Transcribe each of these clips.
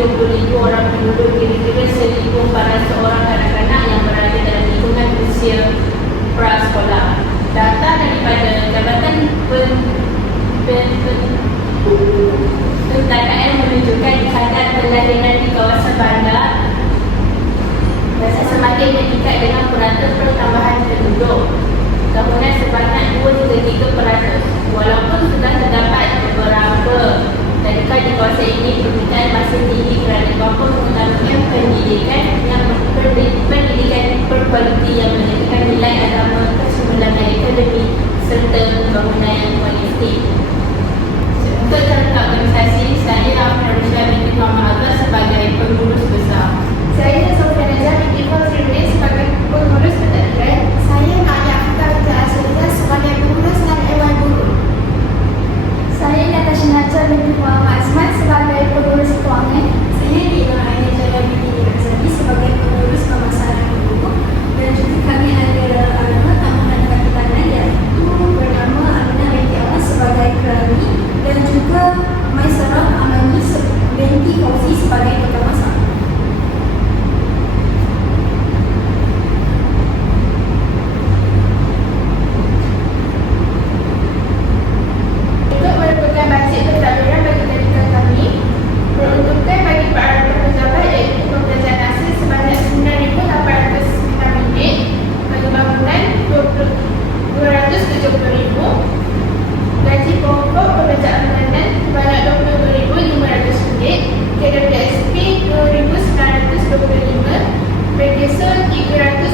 যোগ বলে Thank you,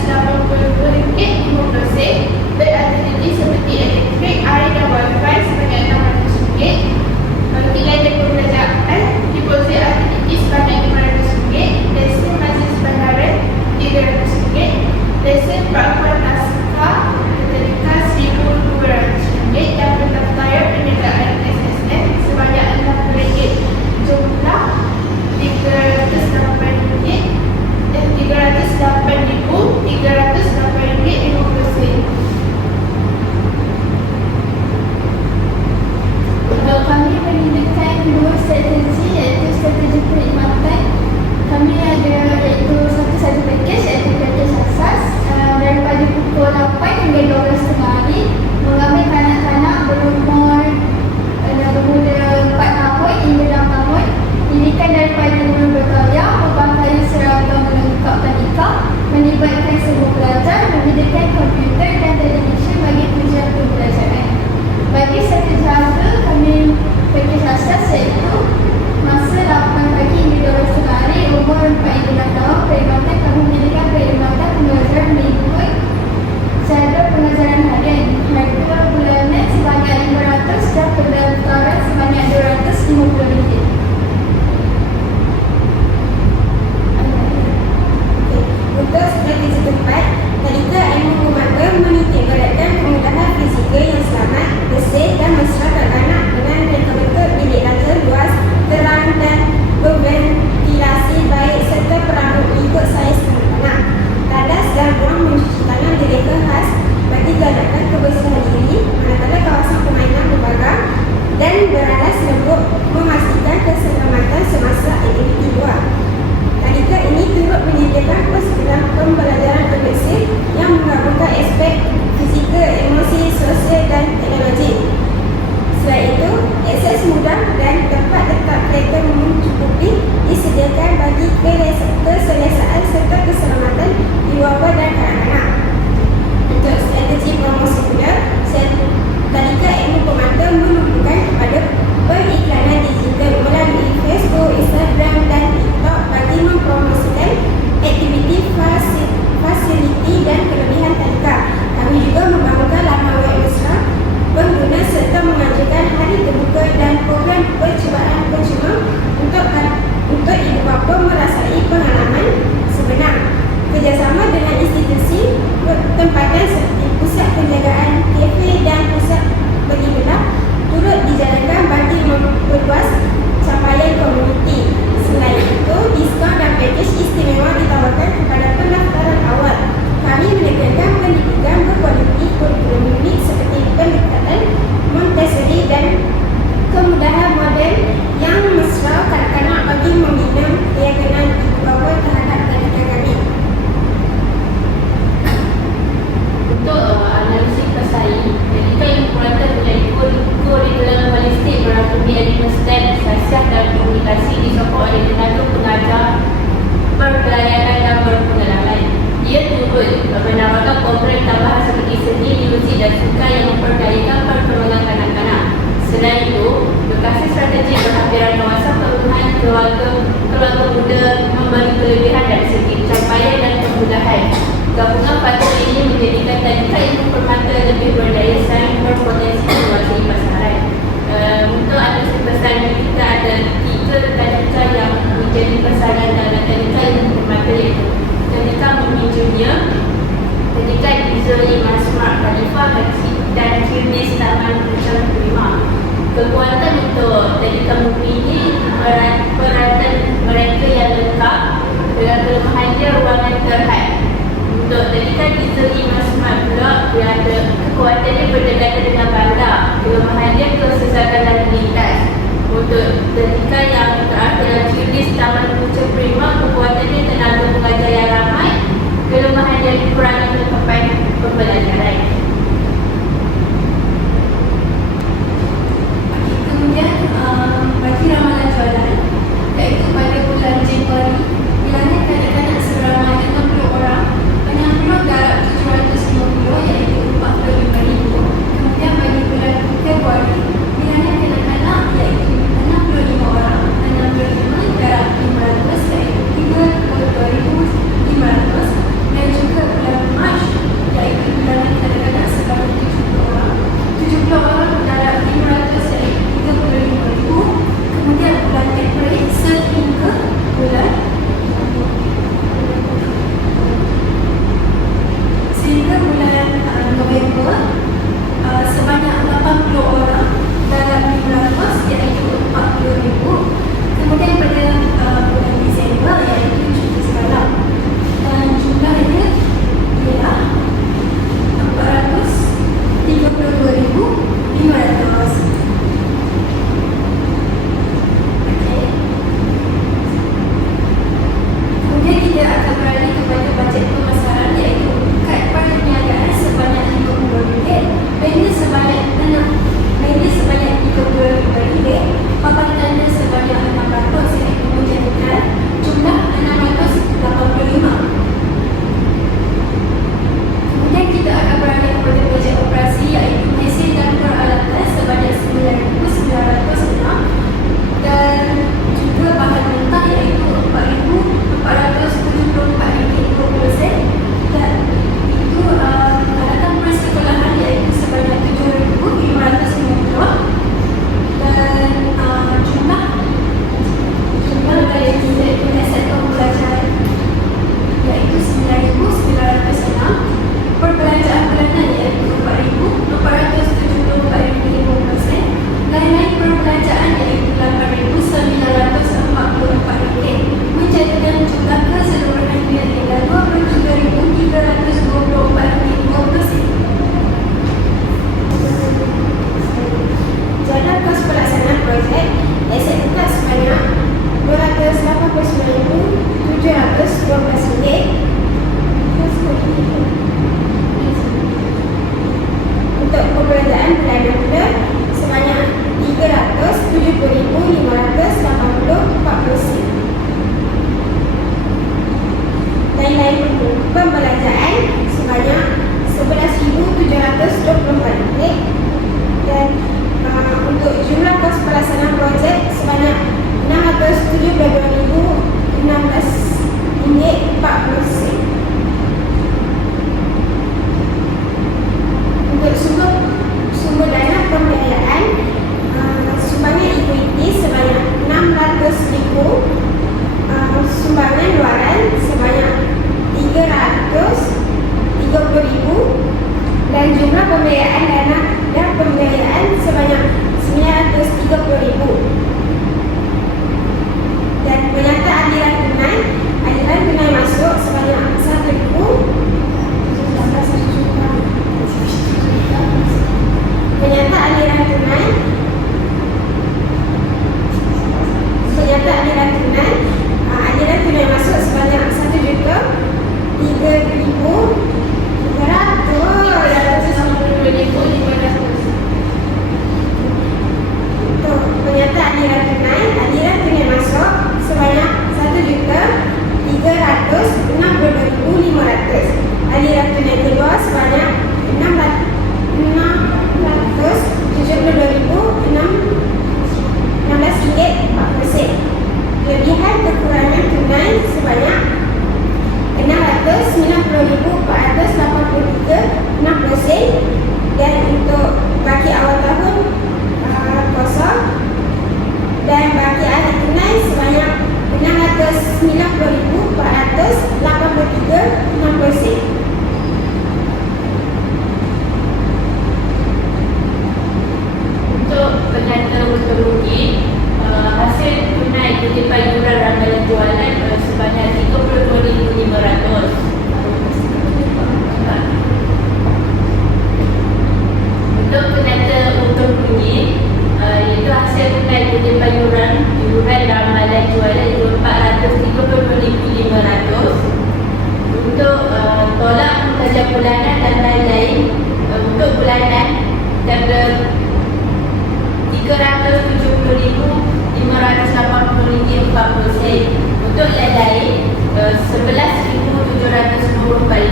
jadi kamu pilih peran, peranan mereka yang lengkap dengan kelemahan dia ruangan terhad. Untuk jadikan diseri masmat pula dia ada kekuatan dia berdekatan dengan bandar kelemahan dia kesesatan dan lintas untuk jadikan yang terakhir yang cerdis taman puca prima kekuatan dia tenaga pengajar yang ramah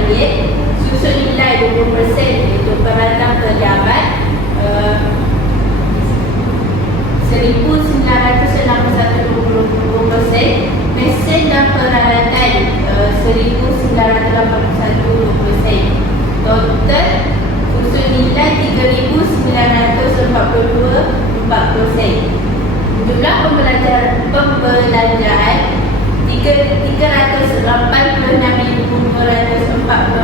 ringgit. Susun nilai 20% untuk peranan pejabat eh, uh, 1961 mesin dan peralatan eh, uh, 1981 total susun nilai 3942 Jumlah pembelanjaan pembelanjaan 386,244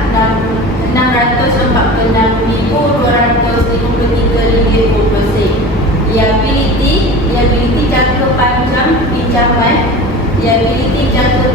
Liability, liability jangka panjang pinjaman, liability jangka